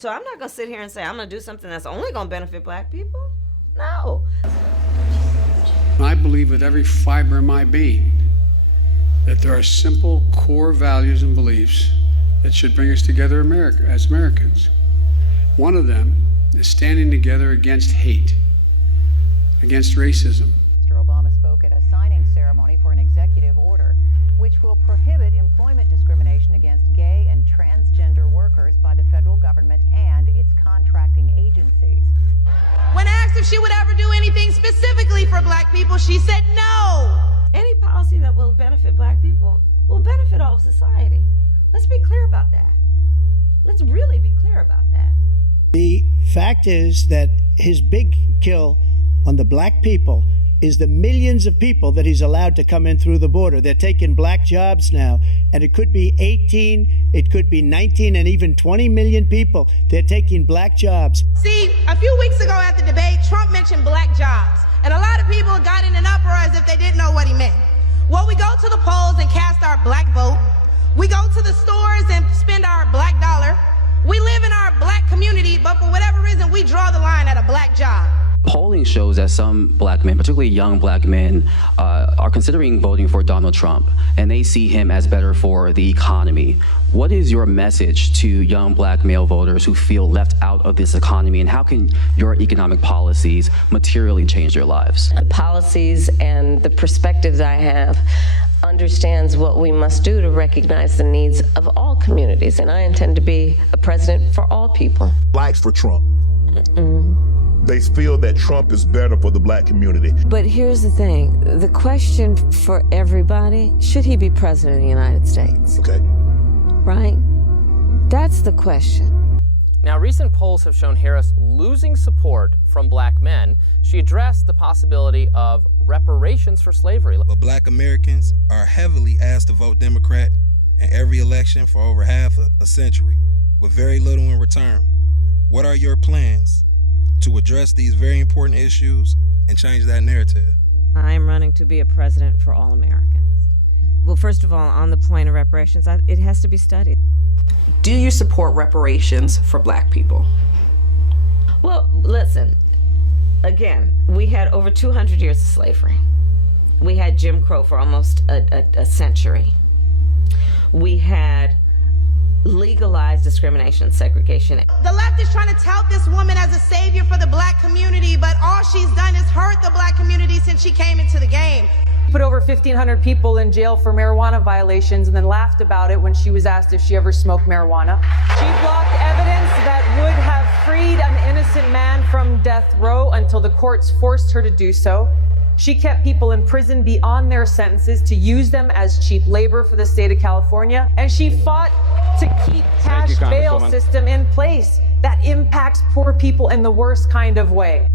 So I'm not going to sit here and say I'm going to do something that's only going to benefit black people. No. I believe with every fiber in my being that there are simple core values and beliefs that should bring us together as Americans. One of them is standing together against hate, against racism. Mr. Obama spoke at a signing ceremony for an executive order which will prohibit employment discrimination against gay and transgender workers by the federal government and its contracting agencies. When asked if she would ever do anything specifically for black people, she said no. Any policy that will benefit black people will benefit all of society. Let's be clear about that. Let's really be clear about that. The fact is that his big kill on the black people is the millions of people that he's allowed to come in through the border. They're taking black jobs now, and it could be 18, it could be 19, and even 20 million people. They're taking black jobs. See, a few weeks ago at the debate, Trump mentioned black jobs, and a lot of people got in an uproar as if they didn't know what he meant. Well, we go to the polls and cast our black vote. We go to the stores and spend our black dollar. We live in our black community, but for whatever reason, we draw the line at a black job. Polling shows that some black men, particularly young black men, are considering voting for Donald Trump, and they see him as better for the economy. What is your message to young black male voters who feel left out of this economy, and how can your economic policies materially change their lives? The policies and the perspectives I have understands what we must do to recognize the needs of all communities, and I intend to be a president for all people. Blacks for Trump. They feel that Trump is better for the black community. But here's the thing. The question for everybody, should he be president of the United States? Okay. Right? That's the question. Now, recent polls have shown Harris losing support from black men. She addressed the possibility of reparations for slavery. But black Americans are heavily asked to vote Democrat in every election for over half a century, with very little in return. What are your plans to address these very important issues and change that narrative? I am running to be a president for all Americans. Well, first of all, on the point of reparations, it has to be studied. Do you support reparations for black people? Well, listen, again, we had over 200 years of slavery. We had Jim Crow for almost a century. We had legalized discrimination and segregation. The left is trying to tout this woman as a savior for the black community, but all she's done is hurt the black community since she came into the game. Put over 1,500 people in jail for marijuana violations and then laughed about it when she was asked if she ever smoked marijuana. She blocked evidence that would have freed an innocent man from death row until the courts forced her to do so. She kept people in prison beyond their sentences to use them as cheap labor for the state of California. And she fought to keep cash bail system in place that impacts poor people in the worst kind of way.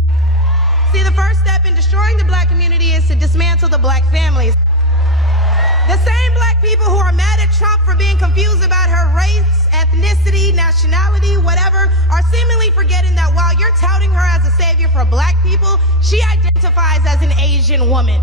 See, the first step in destroying the black community is to dismantle the black families. The same black people who are mad at Trump for being confused about her race, ethnicity, nationality, whatever, are seemingly forgetting that while you're touting her as a savior for black people, she identifies as an Asian woman.